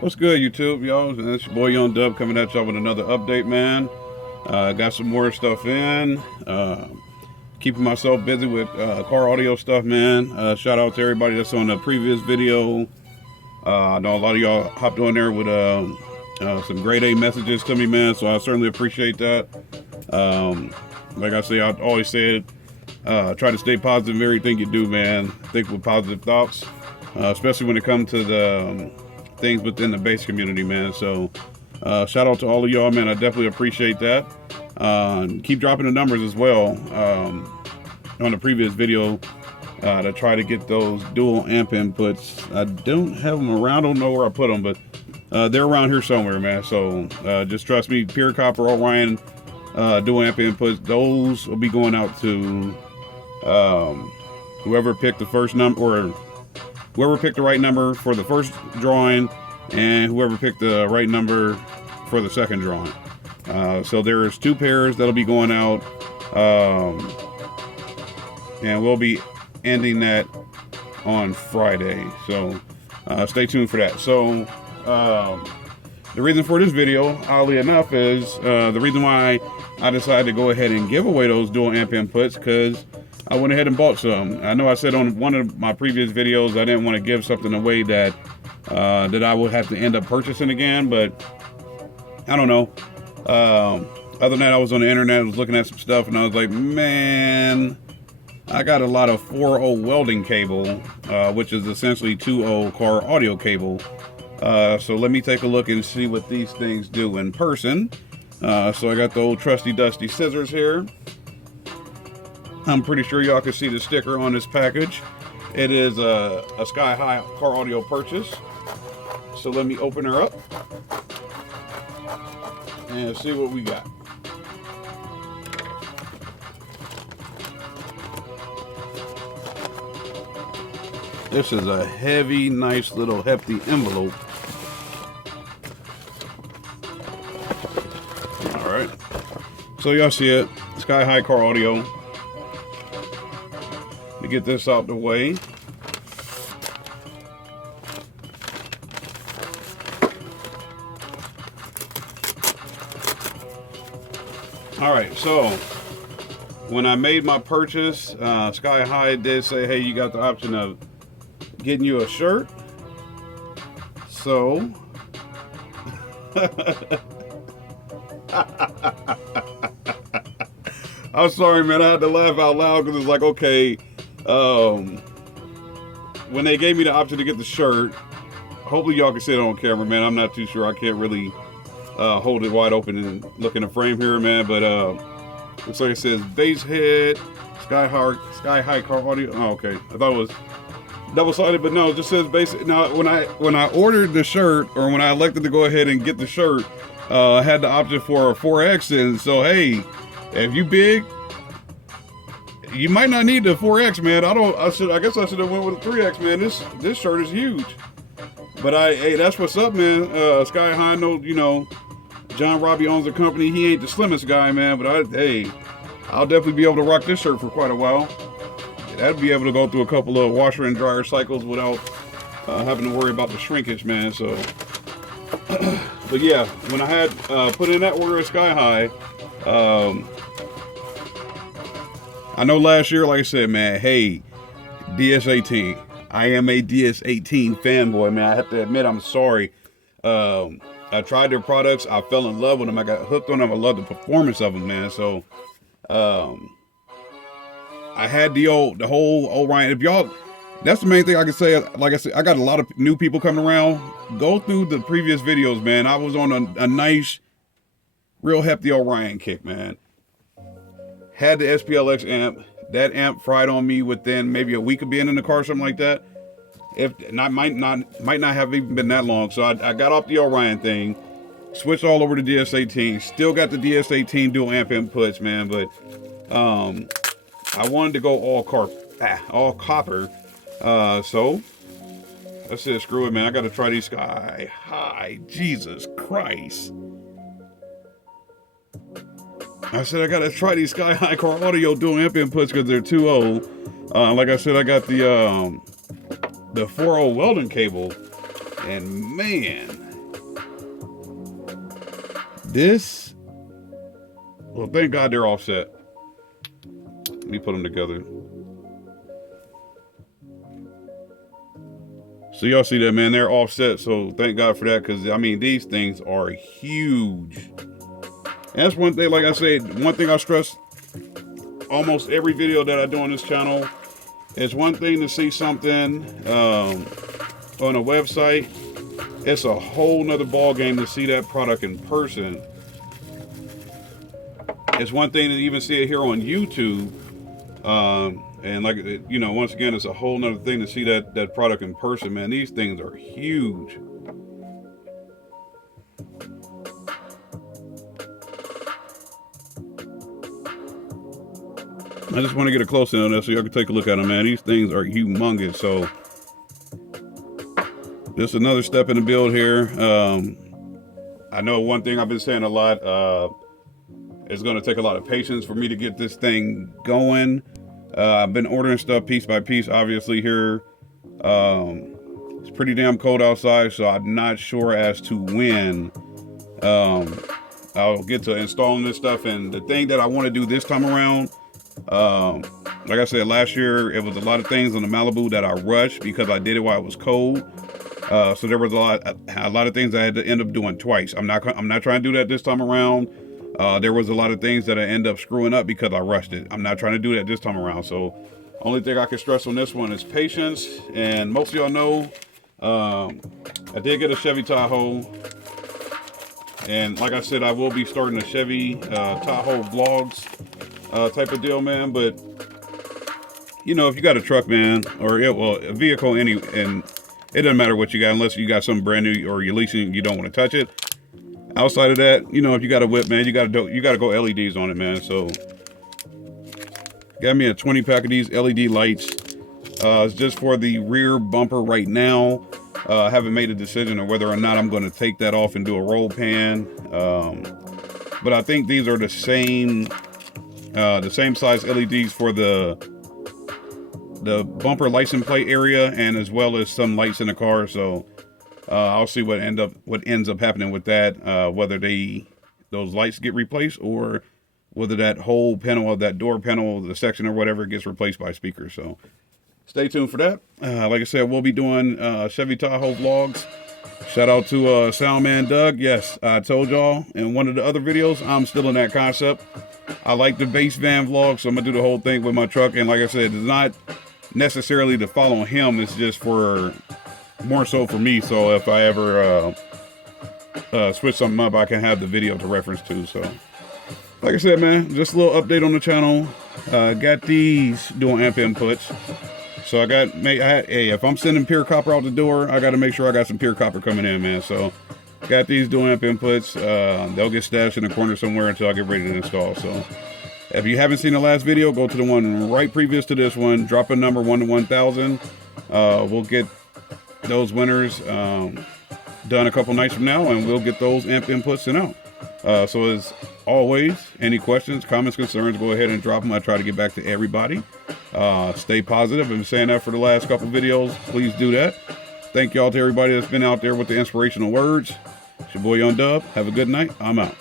What's good, YouTube, y'all? It's your boy Young Dub coming at y'all with another update, man. Got some more stuff in. Keeping myself busy with car audio stuff, man. Shout out to everybody that's on the previous video. I know a lot of y'all hopped on there with some grade A messages to me, man. So I certainly appreciate that. Like I say, I always said, try to stay positive in everything you do, man. Think with positive thoughts, especially when it comes to the things within the bass community, man. So shout out to all of y'all, man. I definitely appreciate that. Keep dropping the numbers as well on the previous video to try to get those dual amp inputs. I don't have them around. I don't know where I put them, but they're around here somewhere, man. So just trust me, Pure Copper, Orion, dual amp inputs, those will be going out to whoever picked the first number, or whoever picked the right number for the first drawing, and whoever picked the right number for the second drawing. So there's 2 pairs that'll be going out, and we'll be ending that on Friday. So stay tuned for that. So the reason for this video, oddly enough, is the reason why I decided to go ahead and give away those dual amp inputs, because I went ahead and bought some. I know I said on one of my previous videos I didn't want to give something away that that I would have to end up purchasing again, but I don't know. Other than that, I was on the internet, I was looking at some stuff, and I was like, man, I got a lot of 4.0 welding cable, which is essentially 2.0 car audio cable. So let me take a look and see what these things do in person. So I got the old trusty dusty scissors here. I'm pretty sure y'all can see the sticker on this package. It is a Sky High car audio purchase. So let me open her up and see what we got. This is a heavy, nice little hefty envelope. All right. So y'all see it, Sky High car audio. To get this out the way. All right, so when I made my purchase, Sky High did say, hey, you got the option of getting you a shirt. So I'm sorry, man, I had to laugh out loud because it's like, okay, when they gave me the option to get the shirt, hopefully y'all can see it on camera, man. I'm not too sure. I can't really hold it wide open and look in the frame here, man. But looks like it says bass head, Sky High car audio. Oh, okay. I thought it was double-sided, but no, it just says bass. Now, when I ordered the shirt, or when I elected to go ahead and get the shirt, I had the option for a 4X, and so hey, if you big, you might not need the 4X, man. I guess I should have went with a 3X, man. This shirt is huge. But hey, that's what's up, man. Sky High, you know, John Robbie owns the company. He ain't the slimmest guy, man. But hey, I'll definitely be able to rock this shirt for quite a while. I'd be able to go through a couple of washer and dryer cycles without having to worry about the shrinkage, man. So, but yeah, when I had put in that order at Sky High, I know last year, like I said, man, hey, DS18. I am a DS18 fanboy, man. I have to admit, I'm sorry. I tried their products. I fell in love with them. I got hooked on them. I love the performance of them, man. So, I had the whole Orion. If y'all, that's the main thing I can say. Like I said, I got a lot of new people coming around. Go through the previous videos, man. I was on a nice, real hefty Orion kick, man. Had the SPLX amp. That amp fried on me within maybe a week of being in the car, something like that. Might not have even been that long. So I got off the Orion thing, switched all over to DS18. Still got the DS18 dual amp inputs, man. But I wanted to go all copper. So I said, screw it, man. I got to try these Sky High. Jesus Christ. I said I gotta try these Sky High car audio dual amp inputs because they're 2.0. Like I said, I got the 4.0 welding cable, and man, this, well, thank God they're offset. Let me put them together. So y'all see that, man, they're offset. So thank God for that, because I mean, these things are huge. And that's one thing, like I said, one thing I stress almost every video that I do on this channel. It's one thing to see something on a website. It's a whole nother ball game to see that product in person. It's one thing to even see it here on YouTube. And like, you know, once again, it's a whole nother thing to see that product in person, man. These things are huge. I just want to get a close in on this so y'all can take a look at them, man. These things are humongous. So this is another step in the build here. I know one thing I've been saying a lot, it's going to take a lot of patience for me to get this thing going. I've been ordering stuff piece by piece, obviously here. It's pretty damn cold outside, so I'm not sure as to when I'll get to installing this stuff. And the thing that I want to do this time around, like I said, last year, it was a lot of things on the Malibu that I rushed because I did it while it was cold. So there was a lot of things I had to end up doing twice. I'm not trying to do that this time around. There was a lot of things that I end up screwing up because I rushed it. I'm not trying to do that this time around. So only thing I can stress on this one is patience. And most of y'all know, I did get a Chevy Tahoe. And like I said, I will be starting a Chevy Tahoe vlogs type of deal, man. But you know, if you got a truck, man, or a vehicle, and it doesn't matter what you got, unless you got something brand new or you're leasing, you don't want to touch it. Outside of that, you know, if you got a whip, man, you got to go LEDs on it, man. So got me a 20 pack of these LED lights. It's just for the rear bumper right now. I haven't made a decision on whether or not I'm going to take that off and do a roll pan. But I think these are the same size LEDs for the bumper license plate area, and as well as some lights in the car. So I'll see what ends up happening with that, whether those lights get replaced or whether that whole panel of that door panel, the section or whatever, gets replaced by speakers. So stay tuned for that. Like I said, we'll be doing Chevy Tahoe vlogs. Shout out to Soundman Doug. Yes, I told y'all in one of the other videos, I'm still in that concept. I like the base van vlog, so I'm gonna do the whole thing with my truck. And like I said, it's not necessarily to follow him, it's just for more so for me. So if I ever switch something up, I can have the video to reference to. So like I said, man, just a little update on the channel. Got these dual amp inputs. So hey, if I'm sending pure copper out the door, I got to make sure I got some pure copper coming in, man. So got these dual amp inputs. They'll get stashed in the corner somewhere until I get ready to install. So if you haven't seen the last video, go to the one right previous to this one. Drop a number 1 to 1,000. We'll get those winners done a couple nights from now, and we'll get those amp inputs sent out. So as always, any questions, comments, concerns, go ahead and drop them. I try to get back to everybody. Stay positive. I've been saying that for the last couple videos. Please do that. Thank y'all to everybody that's been out there with the inspirational words. It's your boy Young Dub. Have a good night. I'm out.